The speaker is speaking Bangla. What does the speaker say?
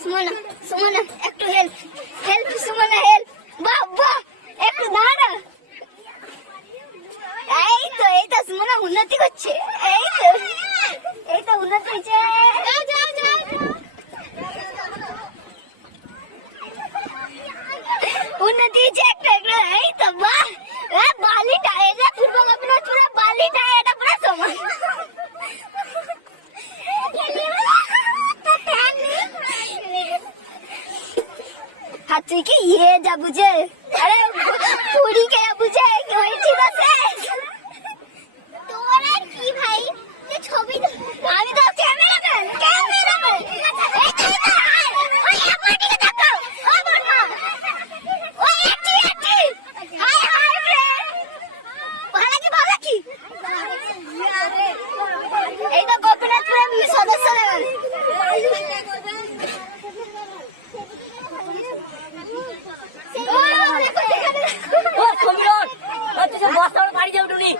সুমনা সুমনা একটু হেল্প হেল্প সুমনা হেল্প বাবা একটু দাঁড়া এই তো সুমনা উন্নতি করছে এই তো উন্নতি হচ্ছে উন্নতি হচ্ছে একটু একটু এই তো বাহ বালিটা এটা ফুটবল আপনার পুরো বালিটা এটা পুরো সমান हाथ के ये जा बुझे अरे पूरी के बुझे कोई चीज আছে তোরা কি ভাই যে ছবি আমি তো ক্যামেরাম্যান এই কি না ওই আমাকে দেখো ও বড়মা ওই আটি হাই হাই রে ভালো কি এই তো গোপীনাথ প্রেম সদস্য লেভেল ও সমীরন তুই বস্তা বাড়ি যাও টুনি